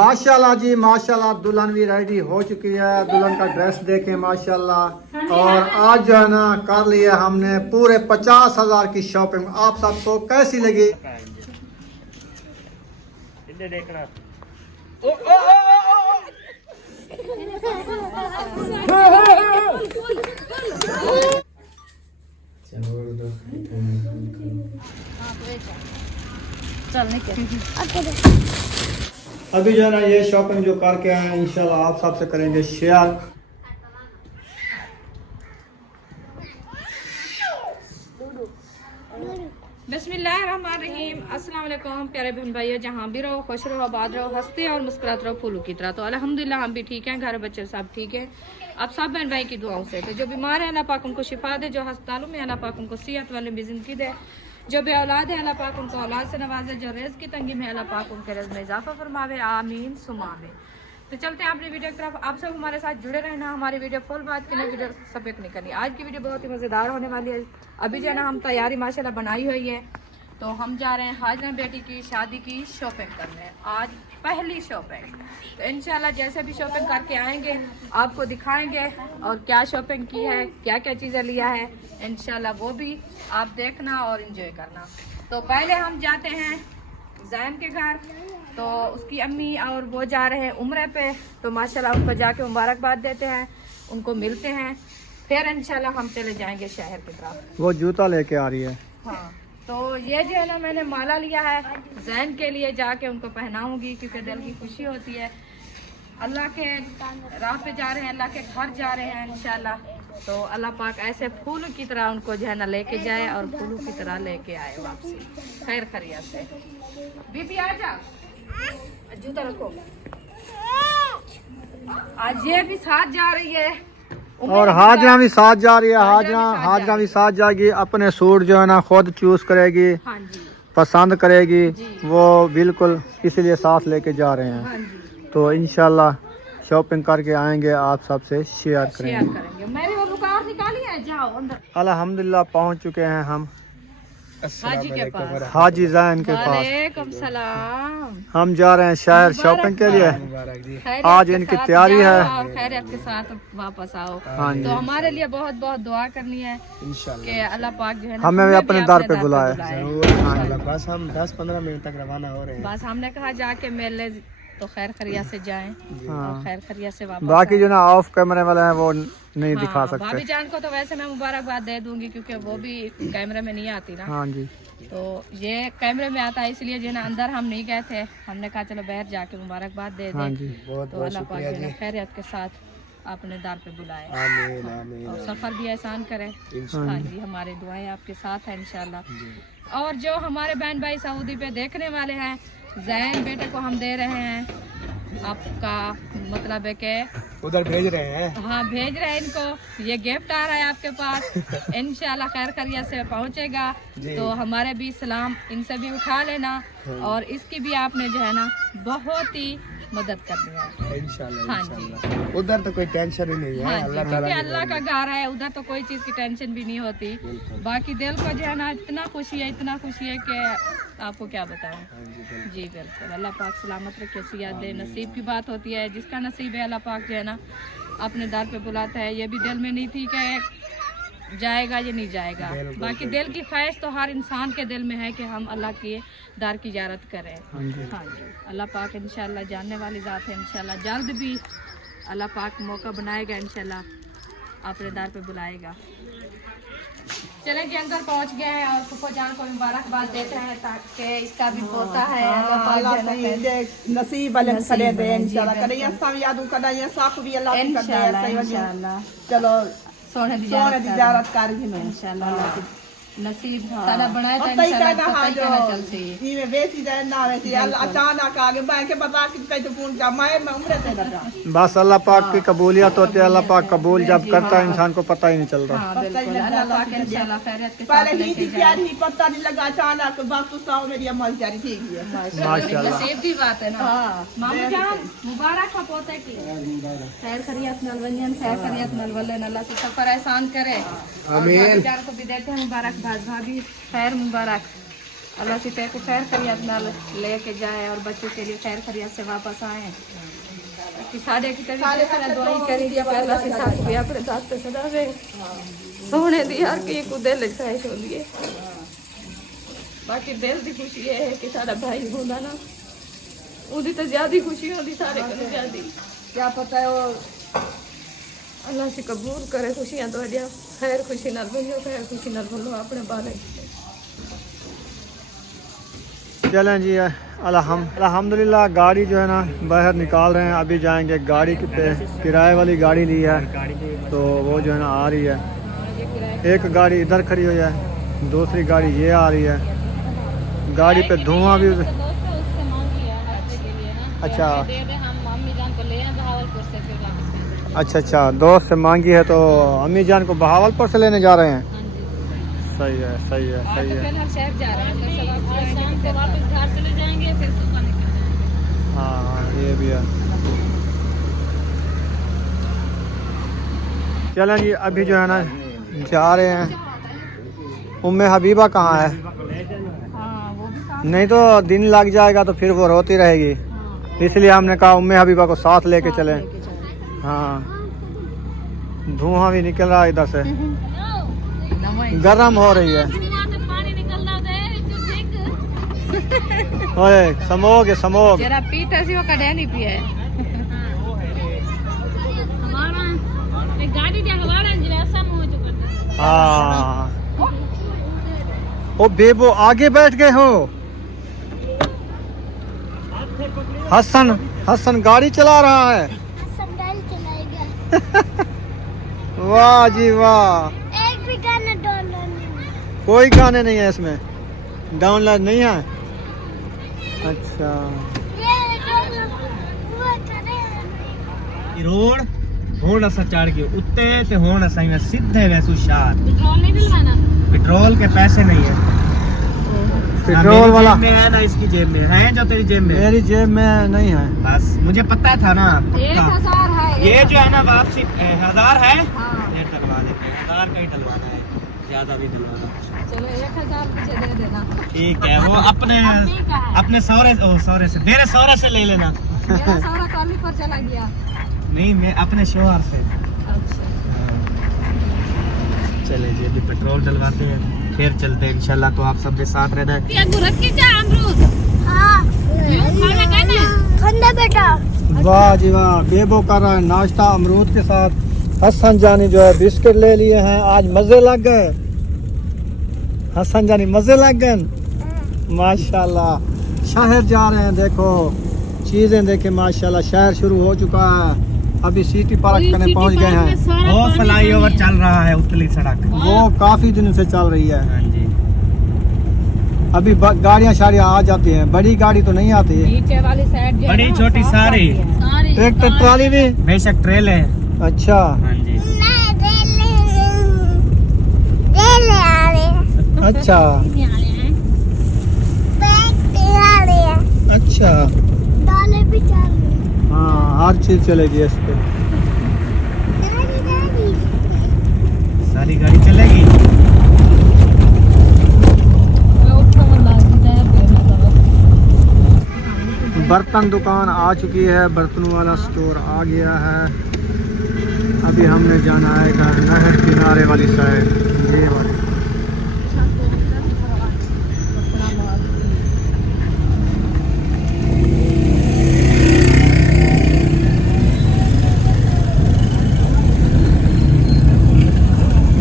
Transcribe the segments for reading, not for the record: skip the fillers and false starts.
माशाल्लाह जी माशाल्लाह, दुल्हन भी रेडी हो चुकी है। दुल्हन का ड्रेस देखें माशाल्लाह। और आज जो है ना कर लिया हमने पूरे 50,000 की शॉपिंग। आप सबको कैसी लगी? देखना अभी जो है ना ये शॉपिंग जो करके आए हैं इंशाल्लाह आप सबसे करेंगे शेयर। बिस्मिल्लाहिर्रहमानिर्रहीम। अस्सलाम वालेकुम प्यारे बहन भाइयों, जहाँ भी रहो खुश रहो, आबाद रहो, हंसते और मुस्कुराते रहो फूलों की तरह। तो अल्हम्दुलिल्लाह हम भी ठीक हैं, घर बच्चे सब ठीक है। अब सब बहन भाई की दुआओं से। तो जो बीमार है अल्लाह पाक उनको शिफा दे, जो अस्पतालों में अल्लाह पाक उनको सेहत वाले भी जिंदगी दे, जो बे औलाद है अल्लाह पाक उनको औलाद से नवाजे, जो रिज़्क़ की तंगी में अल्लाह पाक उनके रिज़्क़ में इजाफा फरमावे, आमीन सुमा आमीन। तो चलते हैं अपनी वीडियो की तरफ। आप सब हमारे साथ जुड़े रहना, हमारी वीडियो फुल बात करनी, वीडियो सब्क नहीं करनी। आज की वीडियो बहुत ही मज़ेदार होने वाली है। अभी जो है ना हम तैयारी माशाल्लाह बनाई हुई है, तो हम जा रहे हैं हाजरा बेटी की शादी की शॉपिंग करने। आज पहली शॉपिंग, तो इंशाल्लाह जैसे भी शॉपिंग करके आएंगे आपको दिखाएंगे, और क्या शॉपिंग की है, क्या क्या चीज़ें लिया है, इंशाल्लाह वो भी आप देखना और इन्जॉय करना। तो पहले हम जाते हैं जैन के घर, तो उसकी अम्मी और वो जा रहे हैं उम्रे पे, तो माशाल्लाह उनको जाके मुबारकबाद देते हैं, उनको मिलते हैं, फिर इंशाल्लाह हम चले जाएंगे शहर की तरफ। वो जूता लेके आ रही है। हाँ, तो ये जो है ना मैंने माला लिया है जैन के लिए, जाके उनको पहनाऊंगी क्योंकि दिल की खुशी होती है। अल्लाह के राह पे जा रहे हैं, अल्लाह के घर जा रहे हैं इंशाल्लाह। तो अल्लाह पाक ऐसे फूलों की तरह उनको जो है ना लेके जाए और फूलों की तरह लेके आए वापसी खैर खैरियत से। बीबी आ जा, जूता रखो। आज ये भी साथ जा रही है और हाजरा भी साथ जा रही है। हाजरा भी साथ जाएगी। अपने सूट जो है ना खुद चूज करेगी, हाँ जी, पसंद करेगी वो बिल्कुल, इसलिए साथ लेके जा रहे हैं। हाँ जी, तो इंशाल्लाह शॉपिंग करके आएंगे, आप सबसे शेयर करेंगे। मेरी वो बुखार निकाली है, जाओ अंदर। अल्हम्दुलिल्लाह पहुंच चुके हैं हम हाजी के पास, हाजी जैन के पास। वालेकुम सलाम। हम जा रहे हैं शहर शॉपिंग के लिए। खैरियत आज के इनकी साथ तैयारी जाओ है। और खैरियत के साथ वापस आओ। हाँ जी। तो हमारे लिए बहुत बहुत दुआ करनी है कि अल्लाह पाक जो है ना हमें भी अपने दर पे बुलाए। बस हम 10-15 मिनट तक रवाना हो रहे हैं। बस हमने कहा जाके मिल ले तो खैर खरिया से जाएं और खैर खरिया से वापस बाकी जो ना ऑफ कैमरे वाले हैं वो नहीं दिखा सकते। भाभी जान को तो वैसे मैं मुबारकबाद दे दूंगी क्योंकि वो भी कैमरे में नहीं आती ना। हाँ जी। तो ये कैमरे में आता है, इसलिए जो ना अंदर हम नहीं गए थे, हमने कहा चलो बाहर जाके मुबारकबाद दे हाँ दें। जी। तो अल्लाह पाक जो है खैरियत के साथ अपने दर पे बुलाए, आमीन आमीन। और सफ़र भी आसान करे। हाँ जी, हमारी दुआएं आपके साथ हैं इंशाल्लाह। और जो हमारे बहन भाई सऊदी पे देखने वाले हैं, जैन बेटे को हम दे रहे हैं, आपका मतलब है कि उधर भेज रहे हैं। हाँ भेज रहे हैं इनको, ये गिफ्ट आ रहा है आपके पास, इंशाल्लाह खैर खैरियत से पहुंचेगा। तो हमारे भी सलाम इनसे भी उठा लेना, और इसकी भी आपने जो है ना बहुत ही मदद करनी है इंशाल्लाह। हाँ जी, उधर तो कोई टेंशन ही नहीं है। हाँ जी, अल्लाह क्योंकि अल्लाह का घर है, उधर तो कोई चीज़ की टेंशन भी नहीं होती। बाकी दिल को जो है ना इतना खुशी है कि आपको क्या बताऊं। जी बिल्कुल, अल्लाह पाक सलामत रखे, सियाद दे। नसीब की बात होती है, जिसका नसीब है अल्लाह पाक जो है ना अपने दर पे बुलाता है। ये भी दिल में नहीं थी कि जाएगा या नहीं जाएगा। बाकी दिल की ख्वाहिश तो हर इंसान के दिल में है कि हम अल्लाह के दर की ज़ियारत करें। हाँ जी, अल्लाह पाक इंशाल्लाह जानने वाली ज़ात है, इंशाल्लाह जल्द भी अल्लाह पाक मौका बनाएगा, इंशाल्लाह अपने दर पे बुलाएगा। चले जी, अंदर पहुंच गए हैं और फुफो जान को मुबारकबाद देते हैं ताकि इसका भी पोता है। नसीब वाले खड़े दे इंशाल्लाह करे, या सब यादू कदा या साफ भी अल्लाह की कर दे। इंशाल्लाह चलो सोने दी जियारत कर ही में इंशाल्लाह अल्लाह की नसीब साला बनाया था, तई इंशाल्लाह कहना पता हां ही जो कहना चलती है। ये बेसी जाए ना वैसे अल्लाह अचानक आगे मैं के बता कि कहीं तो फोन का मैं उम्र से लगा। बस अल्लाह पाक की कबूलियत होती है। अल्लाह पाक कबूल जब करता है इंसान को पता ही नहीं चलता। हाँ बिल्कुल, अल्लाह पाक इंशाल्लाह खैरियत के साथ पहले ही लेके थी प्यार ही पता नहीं लगा, अचानक वक्त साव मेरी अमल जारी ठीक है। माशाल्लाह। नसीब की बात है ना। मामू जान मुबारक है पोते की, खैर खैरियत नल वंजन, खैर खैरियत नल वलन, अल्लाह से सफर आसान करे। आमीन। जान को भी देते हैं मुबारकबाद। भाभी खैर मुबारक, अल्लाह से को खैर खैरियत नाल लेके जाए और बच्चों के लिए खैर खैरियत से वापस आए कि सादे की तबीयत से दुआई करी कि अल्लाह से साथ भी अपने साथ पे सदा से सोने दी यार कि को दिल ख्वाहिश होती है। बाकी दिल की खुशी ये है कि सारा भाई होना ना उदी तो ज्यादा खुशी होती सारे को ज्यादा क्या पता है वो अल्लाह से कबूल करे खुशियां तो खैर खुशी ना बोलो खैर खुशी ना बोलो अपने बारे। चलें जी अल्हम्दुलिल्लाह गाड़ी जो है ना बाहर निकाल रहे हैं। अभी जाएंगे गाड़ी पे किराए वाली गाड़ी ली है तो वो जो है ना आ रही है। एक गाड़ी इधर खड़ी हुई है दूसरी गाड़ी ये आ रही है। गाड़ी पे धुआं भी अच्छा अच्छा दोस्त से मांगी है तो अम्मी जान को बहावलपुर से लेने जा रहे हैं। सही है सही है सही है। हाँ ये भी है। चलें जी अभी जो है ना जा रहे हैं। उम्मे हबीबा कहाँ है? नहीं तो दिन लग जाएगा तो फिर वो रोती रहेगी इसलिए हमने कहा उम्मे हबीबा को साथ लेके चले। हाँ धुआं भी निकल रहा है इधर से गर्म हो रही है। ओए समोग जरा पीते सी वो कड़े नहीं पिए हमारा गाड़ी दे हमारा जैसा मौज करते। हां ओ बेबो आगे बैठ गए हो। हसन गाड़ी चला रहा है। हसन गाड़ी चलाएगा। वाह जी वाह। एक भी गाना डाउनलोड नहीं है। कोई गाने नहीं है इसमें डाउनलोड नहीं है। अच्छा ये वो करे रोड होड़ असा चढ़ के उत्ते ते होड़ असा में सीधे वैसू शार। पेट्रोल नहीं डलवाना? पेट्रोल के पैसे नहीं है। पेट्रोल वाला में है ना इसकी जेब में है जो तेरी जेब में? मेरी जेब में नहीं है। बस मुझे पता था ना 1000 है ये जो है ना वापसी 1000 है। हाँ। ये डलवा देते हैं 1000 का ही डलवाना है ज्यादा नहीं डलवाना। चलो 1000 मुझे दे देना। ठीक है वो अपने सौरे से मेरे सौरे से ले लेना। मेरा सारा काली पर चला गया। नहीं मैं अपने शोहर से। अच्छा चले जी अभी पेट्रोल डलवाते हैं फिर चलते हैं इंशाल्लाह। तो आप सबके साथ रहना है। ये गुरत की जा अमरूद हां क्यों खाना कहना ठंडा बेटा। वाह जी वाह बेबो कर रहा है नाश्ता अमरूद के साथ। हसन जानी जो है बिस्किट ले लिए हैं आज मजे लग गए। हसन जानी मजे लग गए माशाल्लाह। शहर जा रहे हैं देखो चीजें देखे माशाल्लाह शहर शुरू हो चुका है। अभी सिटी पार्क करने पहुंच गए हैं। वो फ्लाईओवर चल रहा है उतली सड़क वो काफी दिनों से चल रही है। हाँ जी अभी गाड़ियां शाड़ियां आ जाती हैं बड़ी गाड़ी तो नहीं आती। नीचे वाली साइड बड़ी छोटी सारी ट्रैक्टर ट्राली भी बेशक ट्रेल है। अच्छा हाँ जी मैं ले आ रहे हैं। अच्छा बैग आ रहे हैं। अच्छा डाले भी चल रहे हैं। हाँ हर चीज चलेगी इस पे। दादी सारी गाड़ी चलेगी। बर्तन दुकान आ चुकी है बर्तनों वाला स्टोर आ गया है। अभी हमने जाना है नहर किनारे वाली साइड ये वाली।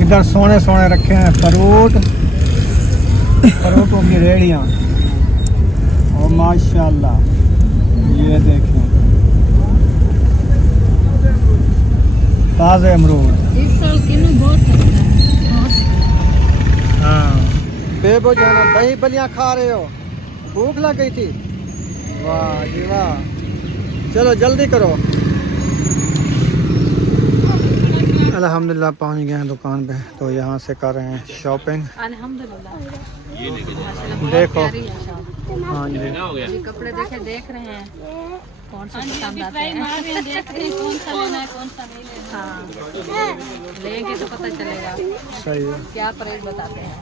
इधर सोने रखे हैं फ्रूटों की रेड़ियाँ और माशाल्लाह ये देखें ताज़े अमरूद। इस साल किन्नू बहुत हाँ बेबो जो है ना दही बलियाँ खा रहे हो भूख लग गई थी। वाह जी वाह चलो जल्दी करो। अल्हम्दुलिल्लाह पहुंच गए हैं दुकान पे तो यहाँ से कर रहे हैं शॉपिंग। अल्हम्दुलिल्लाह देखो प्यारी है शॉप। हाँ जी ये कपड़े देख रहे हैं कौन सा पसंद आता है। कौन सा लेना है कौन सा नहीं लेना। हाँ लेंगे तो पता चलेगा सही है। क्या प्राइस बताते हैं।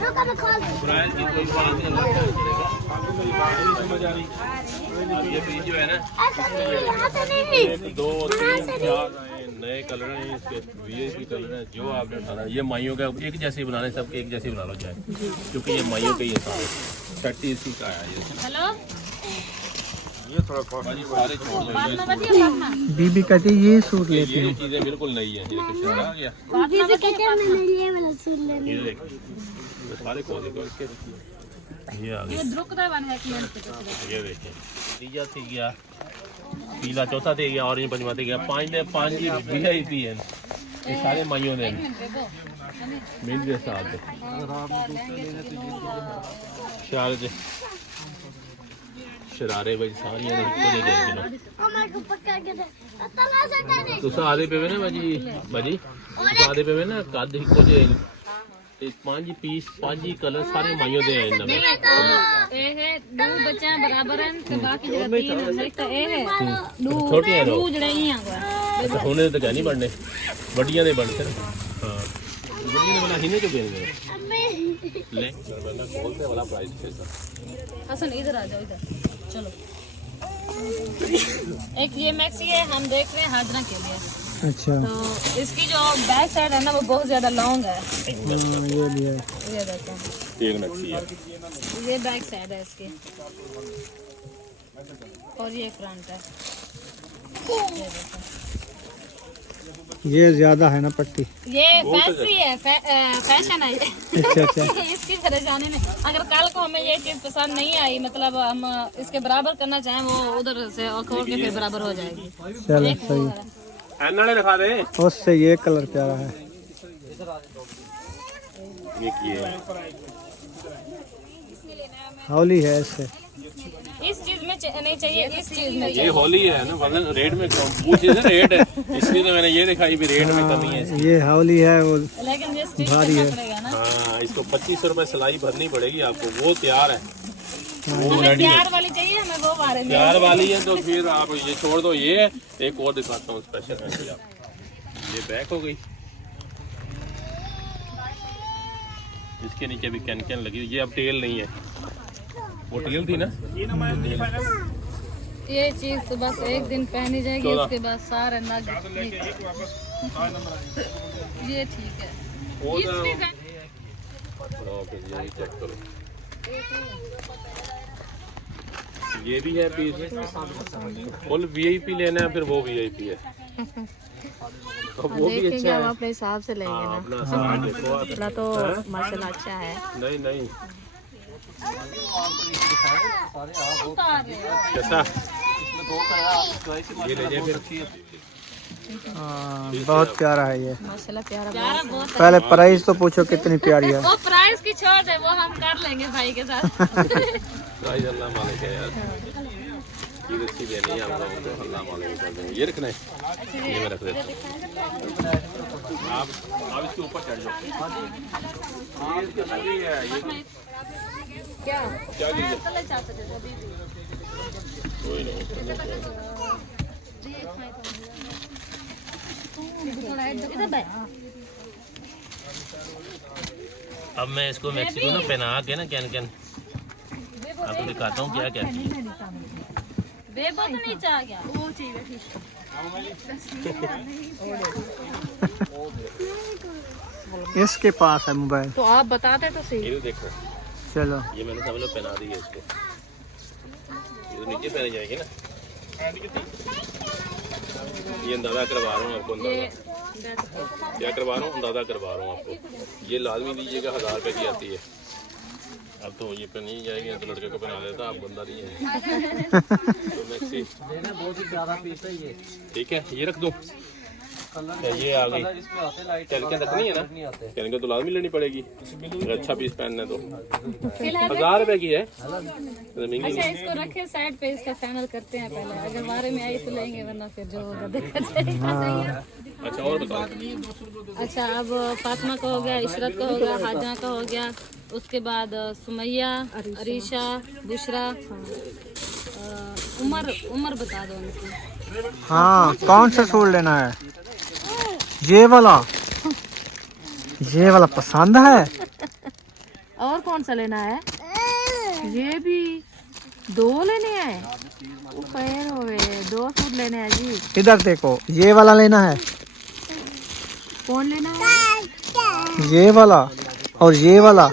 रुको मैं खोल दूँ। प्राइस की कोई बात नहीं, अलग आपको कोई बात नहीं समझ आ रही। अब ये पीस जो है ना, ऐसा नहीं, यहाँ से नहीं। 2 3 4 नए कलर हैं इसके, वीआईपी कलर हैं। जो आपने उठाना है, ये माइयों का एक जैसे ही बनाने, सबके एक जैसे ही बना लो चाहे, क्योंकि ये माइयों के ही हिसाब है। 30 इसी का है ये। हेलो ये थोड़ा कॉस्टली सारे छोड़ दो। बीबी कहती है ये सूट लेती ये हूँ। चीजें बिल्कुल नई है। ये कुछ आ गया, बीबी कहते हैं मैंने लिए मैंने सुन लेना। ये देखिए, ये सारे खोले तो इसके ये आ गए। ये देखिए, तीजा थी गया, पीला चौथा दे गया, ऑरेंज पंजवा दे गया, 5 वीआईपी है। ये सारे माइयों ने मिल के साथ शरारे भाई सारी ने को दे किलो हमारे को पक्का के दे तला से डाले। तो सादे पे ना बाजी सादे पे ना काद को जे 5 पीस 5 कलर सारे माइयों दे हैं इनमें। ए है दो बच्चा बराबर हैं तो बाकी जगह 3 है तो ए है दो छोटी है दो जड़े ही आगा। अच्छा होने तो क्या नहीं बढ़ने, बड़ियां दे बढ़ते ना। हाँ बड़ियां ने बना हिने जो बेच गए ले बंदा खोलते वाला प्राइस है सर। हसन इधर आ जाओ इधर चलो। एक ये मैक्सी है हम देख रहे हैं हाजरा के लिए। अच्छा तो इसकी जो बैक साइड है ना वो बहुत ज्यादा लॉन्ग है। ये भी है। ये देखो एक मैक्सी है, ये बैक साइड है इसकी और ये फ्रंट है। ये देखो ये ज्यादा है ना पट्टी। ये फैंसी है फैशन है ये। अच्छा अच्छा इसकी परेशानी नहीं। अगर कल को हमें ये चीज पसंद नहीं आई मतलब हम इसके बराबर करना चाहें वो उधर से और खोल के फिर बराबर हो जाएगी। चलो सही। एनाले दिखा दे। उससे ये कलर प्यारा है। ये किए हौली है इससे। इस चीज में नहीं चाहिए इस चीज में ये होली है ना, वजन रेट में पूछे ना रेट है, इसलिए तो मैंने ये दिखाई भी रेट में कमी है। ये हौली है वो लेकिन ये स्टिच भारी करना है। पड़ेगा ना। हाँ इसको 2500 रुपए सिलाई भरनी पड़ेगी आपको, वो तैयार है, वो हमें रेडी है। प्यार वाली चाहिए हमें वो बारे में। प्यार वाली है तो फिर आप ये छोड़ दो। ये एक और दिखाता हूँ स्पेशल है आप। ये बैक हो गई, इसके नीचे भी कैन कैन लगी। ये अब टेल नहीं है, वो टेल थी ना। ये चीज तो बस एक दिन पहनी जाएगी 14 उसके बाद सारे नग ये ठीक है। वो इस तो डिजाइन फिर ये चेक करो, ये भी है पीस। फुल वीआईपी लेना है फिर वो वीआईपी है। अब वो भी देखेंगे अच्छा हम है। अपने हिसाब से लेंगे हाँ, ना। अपना सामान देखो आप। कपड़ा तो माशाल्लाह अच्छा है। नहीं नहीं कैसा ये ले जाए फिर। हाँ, बहुत प्यारा है ये। माशाल्लाह प्यारा बहुत है। पहले प्राइस तो पूछो कितनी प्यारी है। वो प्राइस की छोड़ है वो हम कर लेंगे भाई के साथ। प्राइस अल्लाह मालिक है यार, चीज अच्छी देनी है हम लोगों को, अल्लाह मालिक कर देंगे। ये रखना है, ये मैं रख देता हूँ। आप इसके ऊपर चढ़ जाओ। ये इसके लगी है, ये क्या क्या लीजिए कलर चाहते थे कोई नहीं। अब मैं इसको मैक्सिको ना पहना के ना कैन कैन आपको दिखाता हूँ क्या क्या चीज़। बेबो तो नहीं चाह गया वो चाहिए इसके पास है मोबाइल। तो आप बताते तो सही। ये देखो, चलो ये मैंने सब लोग पहना दी है इसको। ये तो नीचे पहने जाएगी ना। ये अंदाजा करवा रहा हूँ आपको, अंदाजा क्या करवा रहा हूँ, अंदाजा करवा रहा हूँ आपको। ये लाजमी लीजिएगा, 1000 रुपये की आती है। अब तो ये पे नहीं जाएगी तो लड़के को पहना देता, आप बंदा नहीं है। तो मैक्सी बहुत ही ज़्यादा पीस है ये। ठीक है ये रख दूँ। ये आ गई कैनकन रखनी है ना, कैनकन तो लाजमी लेनी पड़ेगी अगर अच्छा पीस पहनना है तो। 1000 रुपये की है, महंगी अच्छा नहीं। इसको रखे साइड पे, इसका फाइनल करते हैं पहले। अगर बारे में आई तो लेंगे वरना फिर जो होगा देखा जाएगा। अच्छा और बताओ। अच्छा अब फातिमा का हो गया, इशरत का हो गया, हाजना का हो गया, उसके बाद सुमैया, अरीशा, बुशरा, उम्र बता दो उनकी। हाँ, कौन सा सूट लेना है? ये वाला पसंद है। और कौन सा लेना है? ये भी 2 लेने हैं। पैर हो गए, 2 सूट लेने हैं जी। इधर देखो, ये वाला लेना है, कौन लेना है? ये वाला और ये वाला।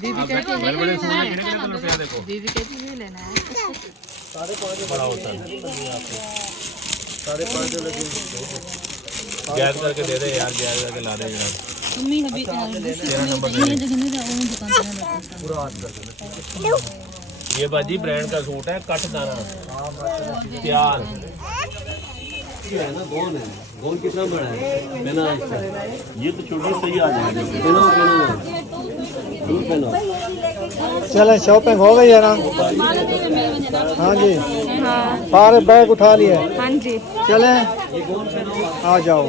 दीदी कहती है ये लेना है। दीदी कहती है ये लेना है। गैस करके दे दे यार, गैस करके ला दे जरा। मम्मी अभी ये बाजी ब्रांड का सूट है, कट दाना तैयार। गोल कितना बड़ा है? बिना ये तो छोटी सही आ जाएगी। चले, शॉपिंग हो गई है ना? हाँ जी, सारे बैग उठा लिए। हाँ जी, चले, आ जाओ।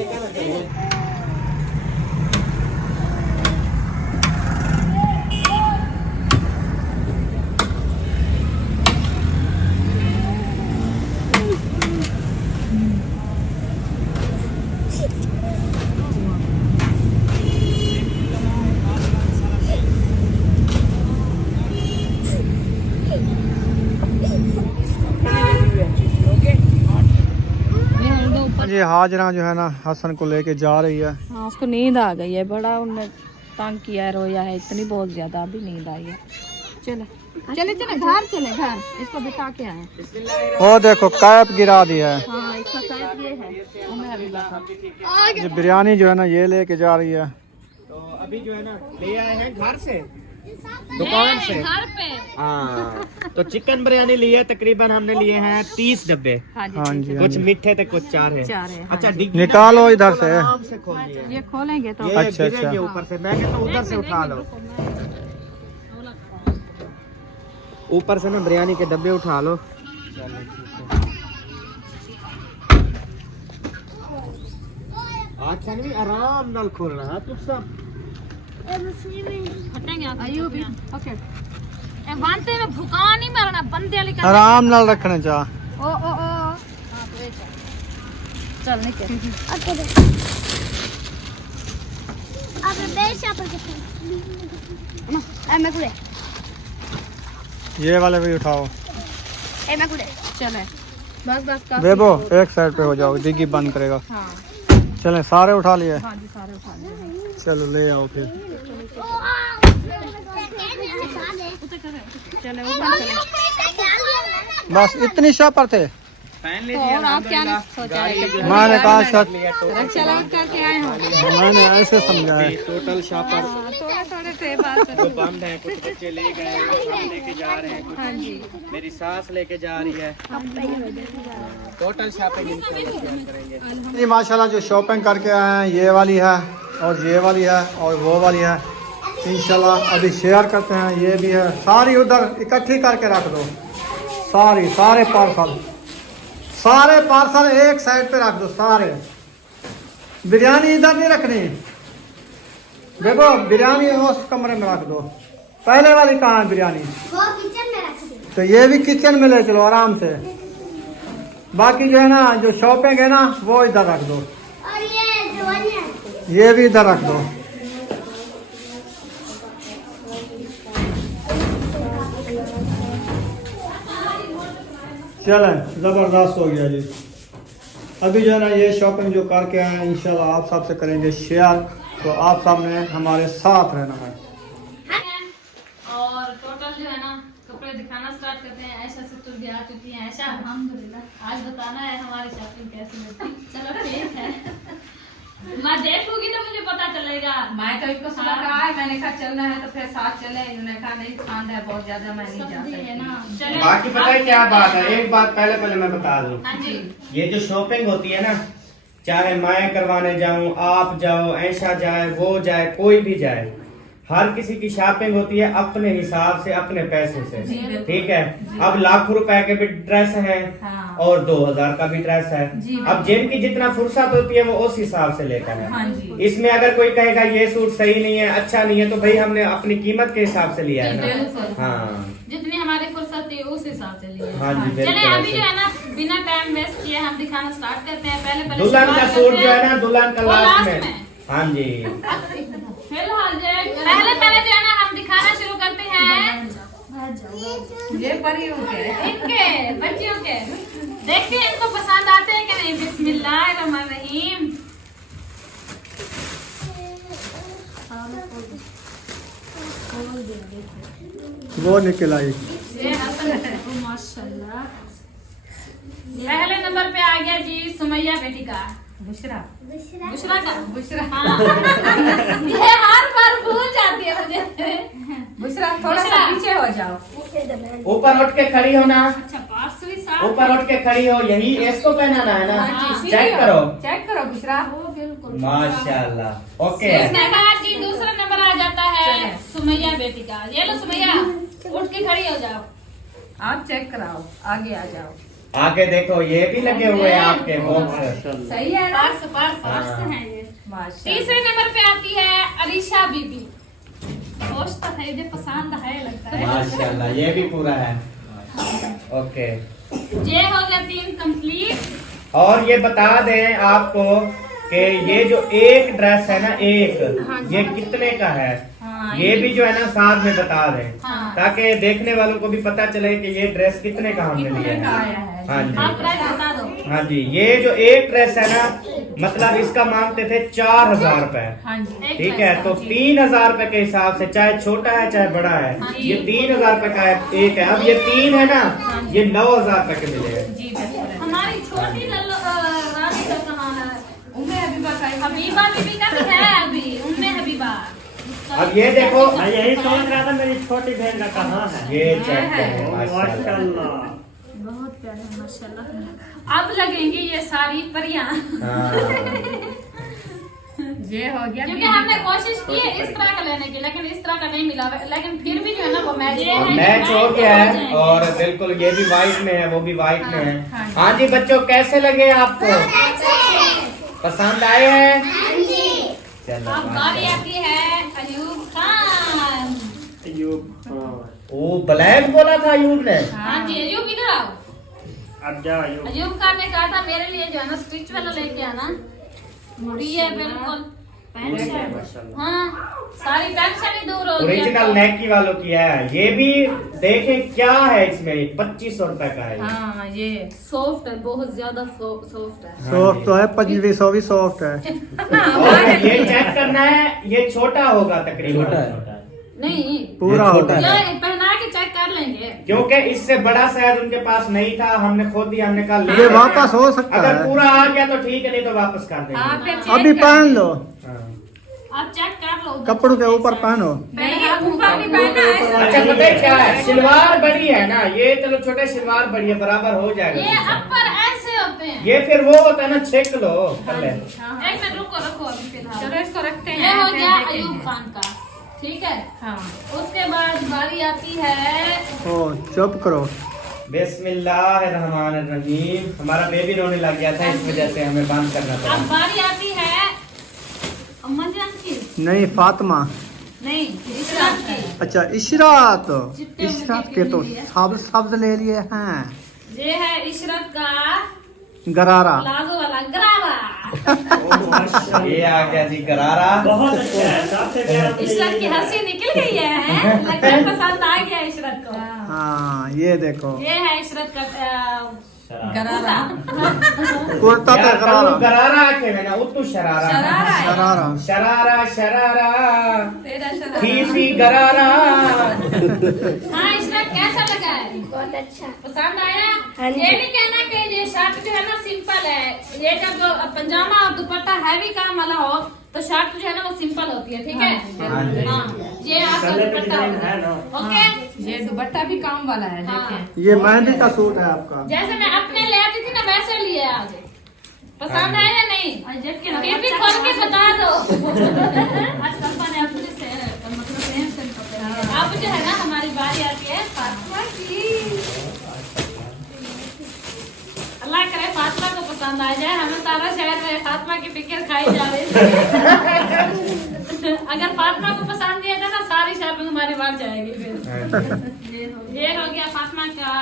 ये हाजरा जो है ना हसन को लेके जा रही है। हाँ उसको नींद आ गई है, बड़ा उन्हें तंग किया है, रोया है इतनी बहुत ज्यादा, अभी नींद आई है। चले चले चले घर चले, घर इसको बिठा के आए। ओ देखो, कैप गिरा दिया है। हाँ इसका कैप ये है, उन्हें अभी बता। ये बिरयानी जो है ना ये लेके जा रही है। तो अभी जो है ना ले आए हैं घर से, दुकान से। घर पे हाँ, तो चिकन बिरयानी ली है, तकरीबन हमने लिए हैं 30 डब्बे। हाँ जी, हाँ जी, हाँ कुछ जी। मीठे थे, कुछ चार है। अच्छा डिग्गी निकालो इधर से। आराम से खोलिए, ये खोलेंगे तो ये अच्छा, गिरेंगे अच्छा। ऊपर से। मैं कहता हूँ उधर से उठा लो, ऊपर से ना बिरयानी के डब्बे उठा लो। अच्छा नहीं, आराम नाल खोलना है तुम सब। हटेंगे ओके। वांते में भुका नहीं मारना, बंदे वाली का आराम नाल रखने चाह। ओ चल निकल। ये वाले भी उठाओ। चले बस बस बेबो एक साइड पे हो जाओ, डिग्गी बंद करेगा। हाँ चले, सारे उठा लिए। हाँ जी, सारे उठा लिए। चलो ले आओ फिर। चले ऊपर चले। बस इतनी शॉप पर थे। और आप क्या नहीं सोचा है कि मैंने कहा शायद, चला करके आए हो। मैंने ऐसे समझा है। टोटल शॉपर थोड़े थोड़े थे बात। तो बंद है, कुछ बच्चे ले गए, कुछ हम लेके जा रहे हैं, हाँ जी, मेरी सास लेके जा रही है। टोटल शॉपिंग इंशाल्लाह करेंगे। ये माशाल्लाह जो शॉपिंग करके आए हैं, ये वाली है और ये वाली है और वो वाली है। इंशाल्लाह अभी शेयर करते हैं। ये भी है, सारी उधर इकट्ठी करके रख दो। सारे पार्सल एक साइड पे रख दो। सारे बिरयानी इधर नहीं रखनी। देखो बिरयानी उस कमरे में रख दो। पहले वाली कहाँ है बिरयानी? तो ये भी किचन में ले चलो आराम से। बाकी जो है ना, जो शॉपिंग है ना, वो इधर रख दो। ये भी इधर रख दो। चलें, ज़बरदस्त हो गया जी। अभी जो है ना ये शॉपिंग जो करके आए हैं, इंशाल्लाह आप सबसे करेंगे शेयर। तो आप सामने हमारे साथ रहना है। और टोटल जो है ना कपड़े दिखाना स्टार्ट करते हैं। ऐशा से तो भी आ चुकी है। ऐशा अल्हम्दुलिल्लाह आज बताना है हमारी शॉपिंग कैसी लगी। चलो ठीक है, मैं देखूंगी तो मुझे पता चलेगा। मैं तो इनको सुबह कहा है, मैंने कहा चलना है तो फिर साथ चले। इन्होंने कहा नहीं ठंड है बहुत ज्यादा, मैं नहीं जा सकती। बाकी पता है क्या बात है, एक बात पहले मैं बता दूं। हाँ जी, ये जो शॉपिंग होती है ना, चाहे मैं करवाने जाऊं, आप जाओ, ऐशा जाए, वो जाए, कोई भी जाए, हर किसी की शॉपिंग होती है अपने हिसाब से, अपने पैसे से, ठीक है। अब लाखों रुपए के भी ड्रेस है और 2000 का भी ड्रेस है। अब जिनकी जितना फुर्सत होती है वो उस हिसाब से लेता है। इसमें अगर कोई कहेगा ये सूट सही नहीं है, अच्छा नहीं है, तो भाई हमने अपनी कीमत के हिसाब से लिया है ना। हाँ, जितनी हमारी फुर्सत थी उस हिसाब से लिए। हाँ जी, चले अभी जो है ना बिना टाइम वेस्ट किए हम दिखाना स्टार्ट करते हैं। पहले दुल्हन का सूट जो है ना, दुल्हन का वो लास्ट लास्ट में। हाँ जी, फिलहाल पहले जो है ना हम दिखाना शुरू करते हैं ये परियों के, इनके बच्चियों के। देखते हैं इनको पसंद आते हैं कि नहीं। बिस्मिल्लाहिर्रहमानिर्रहीम। वो निकल आई। ये हसन माशाल्लाह। पहले नंबर पे आ गया जी सुमैया बेटी का बुशरा का हाँ। ये हर बार भूल जाती है मुझे। बुशरा थोड़ा सा पीछे हो जाओ, ऊपर उठ के खड़ी हो ना। अच्छा पास भी ऊपर उठ के खड़ी हो, यही इसको पहनाना है ना। चेक करो बुशरा। वो बिल्कुल माशाल्लाह। ओके, उसके बाद जी दूसरा नंबर आ जाता है सुमैया बेटी का। ये लो सुमैया, उठ के खड़ी हो जाओ। आप चेक कराओ, आगे आ जाओ। आगे देखो ये भी लगे हुए हैं आपके बॉक्स। सही है ना? पर्स है ये। तीसरे नंबर पे आती है अलीशा बीबी। गोश्त तो है, पसंद है लगता है। माशाल्लाह, ये भी पूरा है। ओके, ये हो गया 3 कंप्लीट। और ये बता दें आपको कि ये जो एक ड्रेस है ना, ये कितने का है, ये भी जो है ना साथ में बता दें, ताकि देखने वालों को भी पता चले कि ये ड्रेस कितने का हमने लिया है। हाँ जी, आप प्राइस बता दो। हाँ जी, ये जो एक ड्रेस है ना, मतलब इसका मांगते थे 4000 रुपए, ठीक है। तो 3000 रुपए के हिसाब से, चाहे छोटा है चाहे बड़ा है, ये 3000 रुपए का एक है। अब ये 3 है ना, ये 9000 रुपए के मिले हैं। हमारी छोटी रानी का कहाँ है? उम्मे हबीबा का, हबीबा बीबी का भी है अभी। उम्मे हबीबा। अब ये देखो, मैं यही सोच रहा था मेरी छोटी बहन का कहाँ है। ये चेक करो, माशाल्लाह। माशाल्लाह, बहुत प्यारा है माशाल्लाह। अब लगेंगी ये सारी परियां। ये हो गया, क्योंकि हमने कोशिश की है इस तरह का लेने की, लेकिन इस तरह का नहीं मिला। लेकिन फिर भी जो है ना वो मैच हो गया है। और बिल्कुल ये भी व्हाइट में है, वो भी व्हाइट में है। हाँ जी बच्चों, कैसे लगे आपको? पसंद आए हैं? चलो, अब बारी आती है अयूब खान। वो ब्लैक बोला था अयूब ने। हाँ जी, अयूब इधर आओ। अब जाओ। अयूब खान ने कहा था मेरे लिए जो है ना स्टिच वाला लेके आना। मुड़ी है बिल्कुल, पैंट शर्ट। हाँ, सारी टेंशन ही दूर हो गई। ओरिजिनल नेकी वालों की है। ये भी देखें क्या है इसमें, 2500 रुपए का है। हाँ, ये सॉफ्ट है, बहुत ज्यादा सॉफ्ट है। सॉफ्ट तो है, 2500 भी सॉफ्ट है। और ये चेक करना है, ये छोटा होगा तकरीबन। नहीं, पूरा होगा। ये पहना के चेक कर लेंगे, क्योंकि इससे बड़ा शायद उनके पास नहीं था। हमने खोद दिया, हमने कहा ले ये लेते वापस हैं। हो सकता अगर है। पूरा आ गया तो ठीक है, नहीं तो वापस कर देंगे। अभी पहन लो, आप चेक कर लो। कपड़ों के ऊपर पहनो। नहीं, ऊपर नहीं पहना है। अच्छा, पता है क्या है, शलवार बड़ी है ना, ये चलो छोटे शलवार बड़ी है, बराबर हो जाएगा। ये अपर ऐसे होते हैं। ये फिर वो होता है ना, छेक लो कर ले। एक मिनट रुको अभी फिलहाल। चलो इसको रखते हैं। ये हो गया फिर देखेंगे। अयूब खान का, ठीक है। हाँ, उसके बाद बारी आती है। ओ चुप करो। बिस्मिल्लाहिर्रहमानिर्रहीम। हमारा बेबी रोने लग गया था, इस वजह से हमें बंद करना अब पड़ा। बारी आती है अम्मा जान की। नहीं, फातिमा। नहीं, इशरात की। अच्छा, इशरात। चिट्टे इशरात मुट्टे के तो के लिए। शब्द ले लिए हैं। ये है इशरत का गरारा। प्लाजो वाला गरारा। ये आ गया जी गरारा। बहुत अच्छा है, सबसे प्यारा तो इशरत की यही है। हंसी निकल गई है, लेकिन पसंद आ गया इशरत को। हाँ, ये देखो ये है इशरत का गरारा। कुर्ता तो गरारा। गरारा आके है ना, उतू शरारा। शरारा है। गरारा। शरारा शरारा तेरा शरारा। फीफी गरारा। हाँ, इशरत कैसा लगा है? बहुत अच्छा। पसंद आया? ये नहीं कहना कि ये शर्ट जो है ना सिंपल है। ये जब पंजामा और दुपट्टा हैवी काम वाला हो तो शर्ट जो है ना वो सिंपल होती है, ठीक है। हाँ जी। हाँ, ये आपका गले पे दुपट्टा डिजाइन होगा। है ना। ओके, ये दुपट्टा भी काम वाला है, हाँ। देखें। ये मेहंदी का सूट है आपका। जैसे मैं अपने ले आती थी ना वैसे लिए आज। पसंद आया या नहीं? फिर भी खोल के बता दो। आज पापा ने अपने से मतलब अब जो है ना हमारी बारी आती है फातिमा की। अल्लाह करे फातिमा को पसंद आ जाए। हमें सारा शहर में फातिमा की फिक्र खाई जा रही है। अगर फातिमा को पसंद नहीं है ना सारी शॉपिंग हमारी बाहर जाएगी फिर। ये हो गया फातिमा का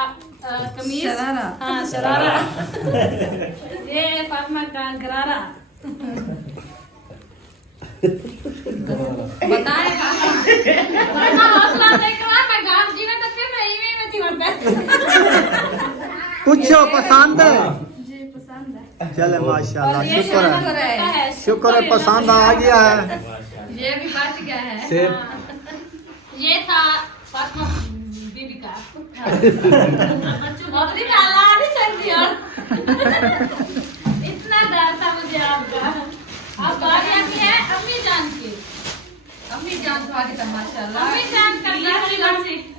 कमीज, शरारा। हाँ शरारा। ये फातिमा का गरारा। बताए हौसला देख रहा मैं गाँव जी में तो फिर मैं इवें में थी वहाँ पूछो पसंद है? जी पसंद है। चले माशाल्लाह, और ये शुक्र है, शरारा है, शुक्र है पसंद आ गया है। ये भी बच गया है। सेब। हाँ। ये था फातिमा बीबी का। बहुत नहीं सकती यार। इतना डर था मुझे आपका। अब बारी आती है अम्मी जान की। अम्मी जान तो आगे था माशाल्लाह। अम्मी जान का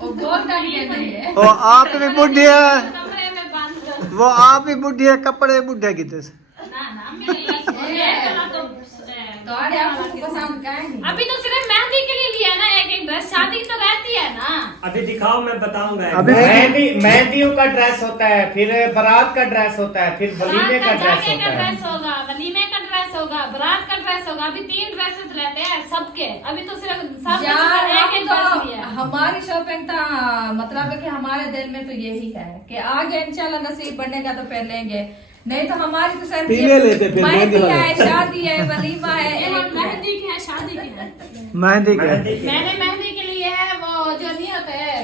और बहुत डर है। वो आप भी बुढ़ी है, कमरे में बंद। वो आप भी बुढ़ी है, कपड़े बुढ़े की तरह। ना ना अम्मी ये कलर तो आपको पसंद का है। अभी तो सिर्फ मेहंदी के लिए लिया है ना एक ड्रेस, शादी तो रहती है ना। अभी दिखाओ, मैं बताऊंगा। अभी मेहंदियों का ड्रेस होता है, फिर बारात का ड्रेस होता है, फिर वलीमे का ड्रेस जाके होता का है। ड्रेस होगा, वलीमे का ड्रेस होगा, बारात का ड्रेस होगा। अभी 3 ड्रेसेस रहते हैं सबके। अभी तो सिर्फ सब एक ड्रेस लिया है। हमारी शॉपिंग का मतलब है कि हमारे दिल में तो यही है कि आगे इंशाल्लाह नसीब बनेगा तो फिर लेंगे, नहीं तो हमारी तो सिर्फ मेहंदी है, शादी है, वलीमा है। मेहंदी की है, शादी की है। मेहंदी के मैंने मेहंदी के लिए है वो जो नहीं होते हैं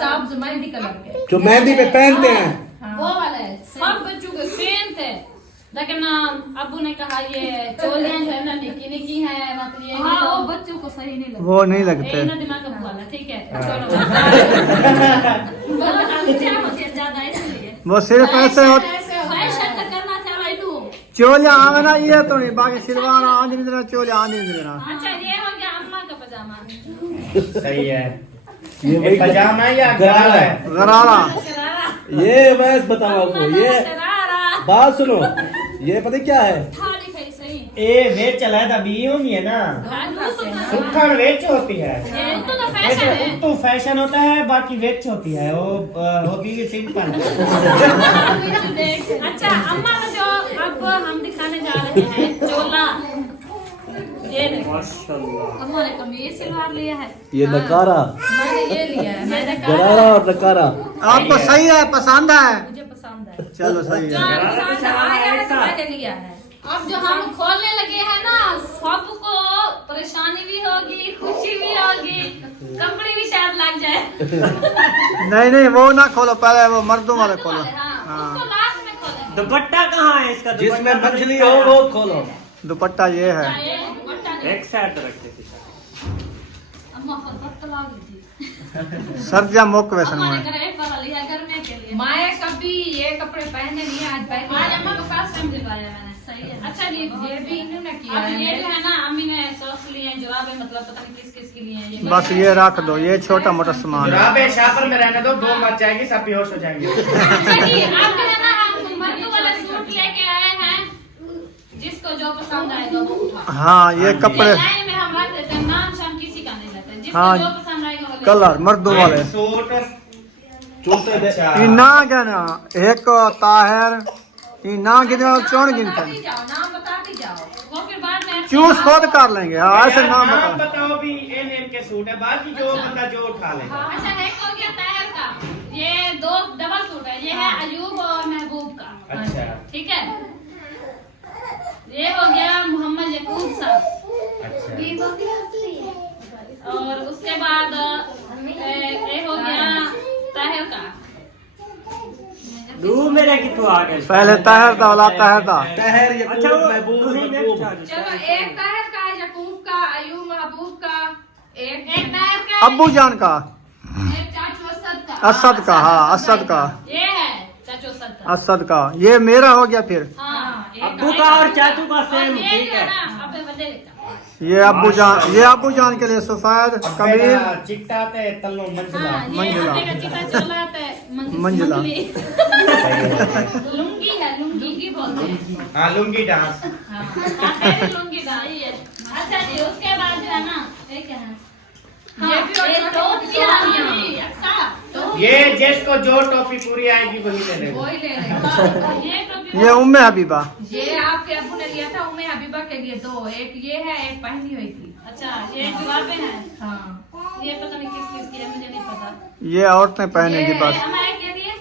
साब्ज मेहंदी कलर के जो मेहंदी पे पहनते हैं, वो वाले सब बच्चों के सेम थे। लेकिन अब्बू ने कहा ये चोलियां जो है ना निकी निकी है, मतलब ये वो बच्चों को सही नहीं लगता। वो नहीं लगते। दिमाग का वाला ठीक है, छोड़ो। ज्यादा इसलिए वो सिर्फ ऐसे हो फैशन का करना था भाई तू। चोलिया आवे ना, ये तो नहीं, बाकी सिलवार आंधी नहीं देना, चोलिया आंधी नहीं देना। अच्छा ये हो गया अम्मा का पजामा। सही है। ये पजामा है या गरारा है? गरारा। शरारा। ये मैं बताऊँ आपको, ये शरारा। बात सुनो, ये पता क्या है? थाली खाई सही। ए वेच चला था बी होनी है ना, सुखन वेच होती है। ये तो फैशन है। तो फैशन होता है, बाकी वेच होती है, वो होती है सिंपल। अच्छा अम्मा का जो अब हम दिखाने जा रहे हैं चोला, ये देखो माशाल्लाह। अम्मा ने कमीज सिलवार लिया है। ये नकारा, मैंने ये लिया है, मैंने गरारा और नकारा। आपको सही है, पसंद है? मुझे पसंद है। चलो सही जो है। पसंद आया है तो मैंने लिया है। अब जो हम खोलने लगे हैं ना, सबको परेशानी भी होगी, खुशी भी होगी, कंपनी भी शायद लग जाए। नहीं नहीं, वो ना खोलो, पहले वो मर्दों वाले खोलो। हाँ, उसको लास्ट में खोलेंगे। दुपट्टा कहाँ है इसका? जिसमें दुपट्टा मछली हो वो खोलो। दुपट्टा ये है। ये दुपट्टा नहीं। एक साइड रखते थे। अम्मा फटफट लग गई। सर्दियाँ मुक वैसन अम्मा ने में। कहा एक बार लिया गर्मी के लिए। माए कभी ये कपड़े पहने नहीं, आज पहने। आज अम्मा को फर्स्ट टाइम दिलवाया मैंने। सही है। अच्छा ये भी इन्होंने किया अब है। ये जो है ना अम्मी ने सॉक्स लिए हैं, जुराबे मतलब पता नहीं किस किस के लिए हैं ये। बस ये रख दो, ये छोटा मोटा सामान है। जुराबे शापर में रहने दो, 2 मच जाएगी, सब बेहोश हो जाएंगे। चलिए अब जो है ना हम मर्दों वाला सूट लेके आए हैं, जिसको जो पसंद आएगा वो उठा। हाँ ये कपड़े, लाइन में हम रख देते हैं, नाम शाम किसी का नहीं लेते, जिसको हाँ, जो पसंद आएगा वो ले। कलर मर्दों वाले। सूट अच्छा, इना क्या ना, एक ताहिर इना कितने चौन गिनते हैं, जाओ नाम बताते जाओ। वो फिर बाद में चूज खुद कर लेंगे। हाँ ऐसे नाम नाम बता। बताओ भी, इन के सूट है, बाकी जो बंदा जो उठा ले। अच्छा एक हो गया ताहिर का, ये 2 डबल सूट है, ये है अयूब और महबूब का। अच्छा ठीक है, ये हो गया मोहम्मद यकूब साहब। और उसके बाद ये हो गया ताहिर का। दू मेरे की तो आ गए। पहले ताहिर था, वाला ताहिर था। तहर ये अच्छा वो महबूब दूसरी में महबूब। चलो एक ताहिर का, यकूब का, अयूब महबूब का, एक एक ताहिर का, अब्बू जान का, एक चाचू असद का। असद का। हाँ असद का, ये है चाचू असद का। असद का। ये मेरा हो गया फिर। हाँ अब्बू का और चाचू का और सेम, ये ठीक जो है है। ना अबे बदे का। ये अब्बू जान, ये अब्बू जान के लिए सफेद कमीज, मेरा चिट्टा ते तल्लो मंजिला। हाँ, ये मंजिला। अबे का चिट्टा चोला है, मंजिला। लुंगी है, लुंगी बोलते हैं। हाँ लुंगी डांस। हाँ, तेरी लुंगी का ही है। अच्छा जी उसके बाद जो है ना ये क्या है, ये भी ये जिसको जो टोपी पूरी आएगी वही ले लेगा। वही ले लेंगे। ये टोपी ये उम्मे हबीबा। ये आपके अबू ने लिया था उम्मे हबीबा के लिए दो, एक ये है एक पहनी हुई थी। अच्छा ये जुआ पे है। हाँ ये पता नहीं किस किस की है, मुझे नहीं पता। ये औरतें पहनेंगी बस। हमारे के लिए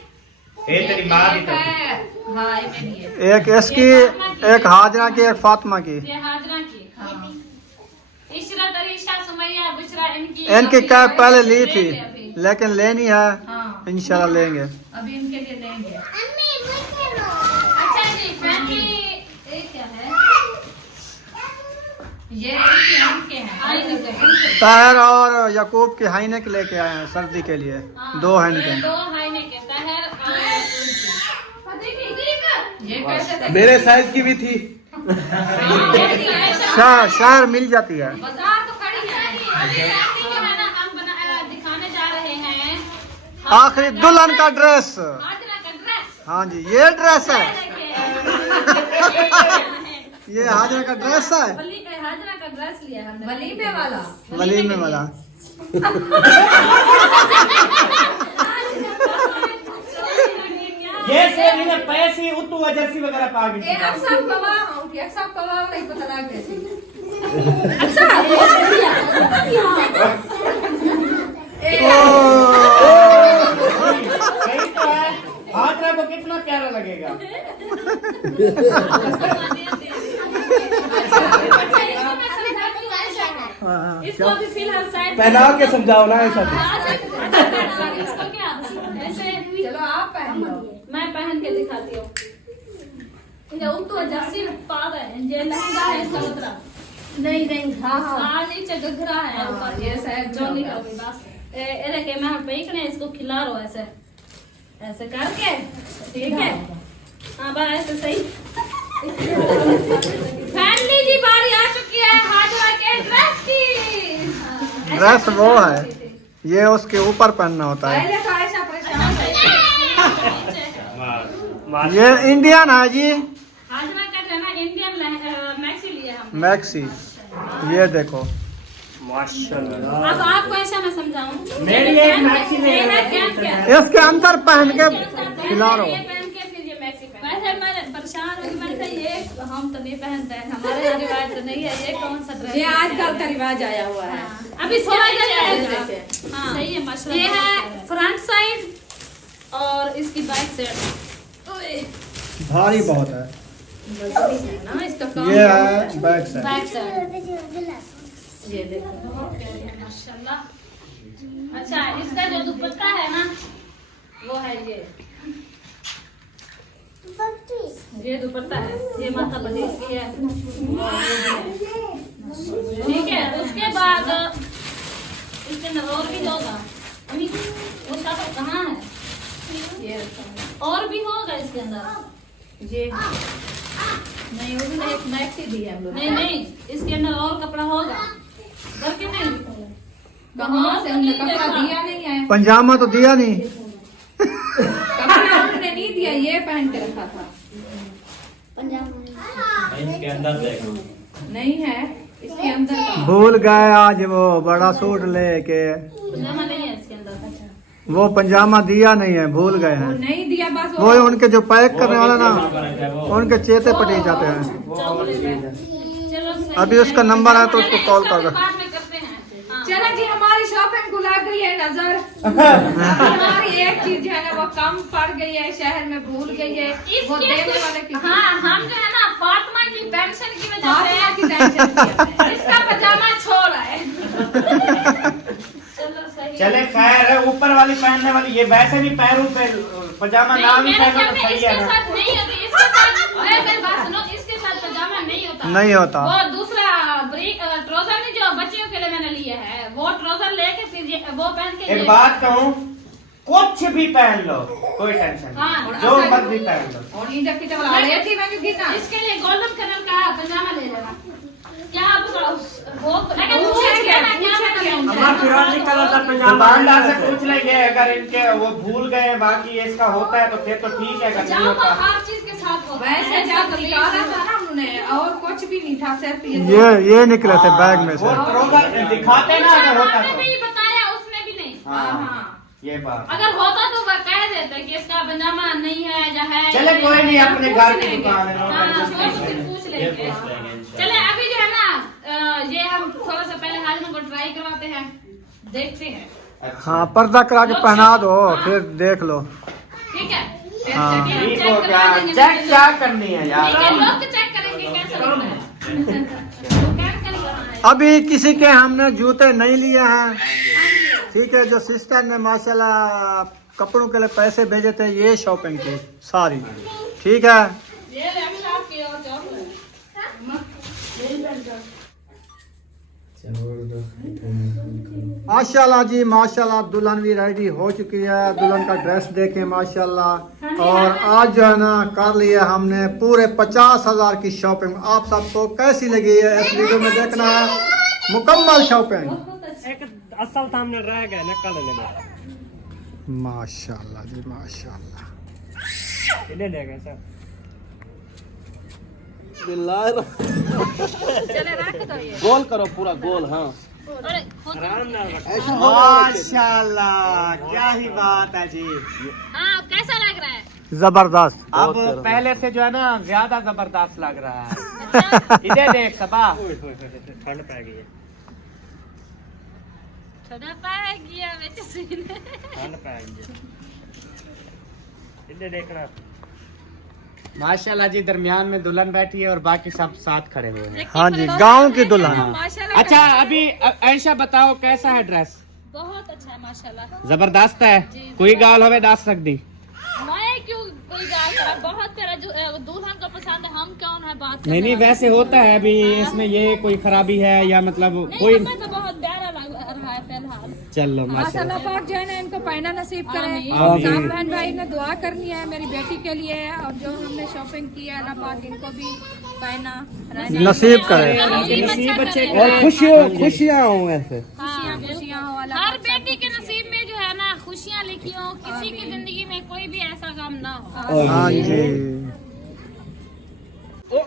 ये तेरी माँ की एक टोपी। है। हाँ ये मेरी है। एक इसकी, एक हाजरा की, एक फातिमा की। ये हाजरा की। हाँ इशरत अरीशा सुमैया बुशरा इनकी इनकी अभी कैब पहले ली ले थी, ले अभी। लेकिन लेनी है, हाँ इंशाल्लाह लेंगे। अभी इनके लिए लेंगे। अम्मी मुझे लो। अच्छा जी फैमिली ये क्या है? ये इनके हैं आईने के। ताहिर और यकूब की हाइनेक लेके आए हैं सर्दी के लिए, दो हाइनेक। दो हाईने के तहर और ये कैसे थे? मेरे साइज की भी थी। शहर मिल जाती है। बाजार तो खड़ी है। अभी फैमिली जो है ना हम दिखाने जा रहे हैं आखिरी दुल्हन का ड्रेस। हाजरा का ड्रेस। हाँ जी ये ड्रेस है, ये हाजरा का ड्रेस है, हाजरा का ड्रेस लिया हमने वलीमे वाला। वलीमे वाला। ये से मैंने पैसे उतु जर्सी वगैरह पा गई। एक सब गवाह उठी, एक सब गवाह नहीं पता लग गई। सही तो है। हाजरा को कितना प्यारा लगेगा। इसको भी फिलहाल साइड पहना के समझाओ ना ऐसा। इसको क्या ऐसे चलो आप पहन लो, मैं पहन के दिखाती हूँ। ये तो जर्सी पा रहे हैं, ये लहंगा है इसका उतरा नहीं नहीं। हाँ हाँ नीचे घघरा है ऊपर ये शायद चोली होगी बस। अरे के मैं पेकने इसको खिला रो ऐसे ऐसे करके ठीक है। हाँ बस ऐसे सही। फैमिली जी बारी आ चुकी है हाजरा के ड्रेस की। ड्रेस वो है, ये उसके ऊपर पहनना होता है। पहले तो ऐसा परेशान ये इंडियन है जी, हाजरा का जो है ना इंडियन मैक्सी लिया हम। मैक्सी। ये देखो माशाल्लाह। अब आपको ऐसा मैं समझाऊं। मेरी एक मैक्सी ले मेरा क्या क्या इसके अंदर पहन के खिला रहो। ये पहन के फिर ये मैक्सी पहन। वैसे मैं परेशान हो गई, मैंने कहा ये हम तो नहीं पहनते हैं, हमारे यहाँ रिवाज तो नहीं है, ये कौन सा ड्रेस? ये आजकल का रिवाज आया हुआ है। अभी थोड़ा जैसे हाँ सही है माशाल्लाह। ये है फ्रंट साइड और इसकी बैक साइड भारी बहुत है। ना इसका काम ये है बैक साइड। बैक साइड ये देखो माशाल्लाह। अच्छा इसका जो दुपट्टा है ना वो है ये दुपट्टा है, ये माथा बनी इसकी है ठीक है। उसके बाद इसके अंदर और भी होगा, वो सब कहाँ है ये और भी होगा इसके अंदर ये नहीं वो भी नहीं, एक मैक्सी दी है हम लोग। नहीं नहीं इसके अंदर और कपड़ा होगा करके नहीं कहाँ से हमने कपड़ा दिया नहीं है, पंजामा तो दिया नहीं। कपड़ा हमने नहीं दिया, ये पहन के रखा था। इसके अंदर देखो नहीं है इसके अंदर का। भूल गए आज वो बड़ा सूट लेके, पजामा नहीं है इसके अंदर। वो पंजामा दिया नहीं है, भूल गए वो हैं। नहीं दिया बस वो उनके जो पैक करने वाला ना, उनके चेते पटे जाते हैं। चलो अभी उसका नंबर है तो उसको कॉल कर दो। बाद में करते हैं। हाँ। चलो जी हमारी शॉपिंग को लग गई है नजर। हमारी एक चीज है ना वो कम पड़ गई है, शहर में भूल गई है, वो देने वाले की। हाँ हम जो है ना फातिमा की टेंशन की वजह फातिमा की से टेंशन की है। इसका पजामा छोड़ा है। चलो सही है। चले खैर है, ऊपर वाली पहनने वाली ये वैसे भी पैरों पे पजामा ना भी मेरे पहनो ख्याल तो में सही इसके है ना। साथ नहीं होती, इसके साथ मेरी बात सुनो, इसके साथ पजामा नहीं होता। नहीं होता। वो दूसरा ट्राउजर नहीं जो बच्चियों के लिए मैंने लिया है, वो ट्राउजर लेके फिर वो पहन के एक बात कहूँ, कुछ भी पहन लो कोई टेंशन हाँ। नहीं, जो मर्जी पहन लो। और इंटर की तो वाले थी मैंने की ना। इसके लिए गोल्डन कलर का पजामा ले लेना। क्या आप वो लेकिन पूछे पूछ क्या? लेना क्या पूछे क्या? हमारा फिरोजी कलर का पजामा दुकानदार से पूछ लेंगे, अगर इनके वो भूल गए बाकी इसका होता है तो फिर तो ठीक है, अगर नहीं जाओ होता हर चीज के साथ होता है। वैसे जब निकाला था ना उन्होंने और कुछ भी नहीं था, सिर्फ ये निकले थे बैग में से। वो ट्रोजर दिखाते ना अगर होता आपने तो। भी बताया, उसने भी नहीं। हाँ ये बात। अगर होता तो वह कह देते कि इसका पजामा नहीं है या है। चले कोई नहीं, अपने घर की दुकान है, हाँ, पूछ लेंगे। चले अभी जो है ना ये हम थोड़ा सा पहले हाजमों को ट्राई करवाते हैं, देखते हैं। हाँ पर्दा करा के पहना दो, फिर देख लो। ठीक है, हाँ। ठीक हो क्या, चेक क्या करनी है यार। ठीक है, लोग तो चेक करेंगे कैसा लग रहा है। अभी किसी के हमने जूते नहीं लिए हैं, ठीक है। जो सिस्टर ने माशाल्लाह कपड़ों के लिए पैसे भेजे थे, ये शॉपिंग की सारी, ठीक है। ये ले अभी आपकी और चॉकलेट। माशाल्लाह जी माशाल्लाह, दुल्हन भी रेडी हो चुकी है। दुल्हन का ड्रेस देखें माशाल्लाह। और आज जो है ना कर लिया हमने पूरे 50,000 की शॉपिंग। आप सबको कैसी लगी है इस वीडियो में देखना है मुकम्मल शॉपिंग। एक असल सामने रह गए ना कल ले। माशाल्लाह जी माशाल्लाह। इन्हें ले गए सर। चले रख दो ये। गोल करो पूरा गोल। हाँ आराम ना माशाल्लाह, क्या ही बात है जी। हाँ, कैसा लग रहा है? जबरदस्त। अब पहले से जो है ना ज्यादा जबरदस्त लग रहा है। इधर देख सबा, ठंड पै गई है। थोड़ा पाया गया बेटे सीने। ठंड पै गई है। इधर देखना। माशाल्लाह जी, दरमियान में दुल्हन बैठी है और बाकी सब साथ खड़े हुए हैं। हाँ जी, गांव की दुल्हन। माशाल्लाह अच्छा अभी ऐशा बताओ कैसा है ड्रेस? बहुत अच्छा है माशाल्लाह। जबरदस्त है। कोई गाल हमें डांस रख दी। मैं क्यों कोई गाल करा, बहुत तेरा जो दुल्हन को पसंद है, हम कौन है बात नहीं वैसे होता है। अभी इसमें ये कोई खराबी है या मतलब नहीं, कोई? हमें तो बहुत प्यारा लग रहा है फिलहाल। चलो माशाल्लाह। माशाल्लाह पाक जो है ना इनको पहना नसीब करे। आमीन। सब बहन भाई ने दुआ करनी है मेरी बेटी के लिए, और जो हमने शॉपिंग की है अल्लाह पाक इनको भी पहना नसीब करे। नसीब अच्छे और खुशियाँ हो ऐसे। खुशियाँ खुशियाँ हो अल्लाह हर बेटी के नसीब में जो है ना खुशियाँ लिखी हो, किसी की जिंदगी में कोई भी ऐसा काम ना हो। हाँ जी। ओ, ओ, ओ,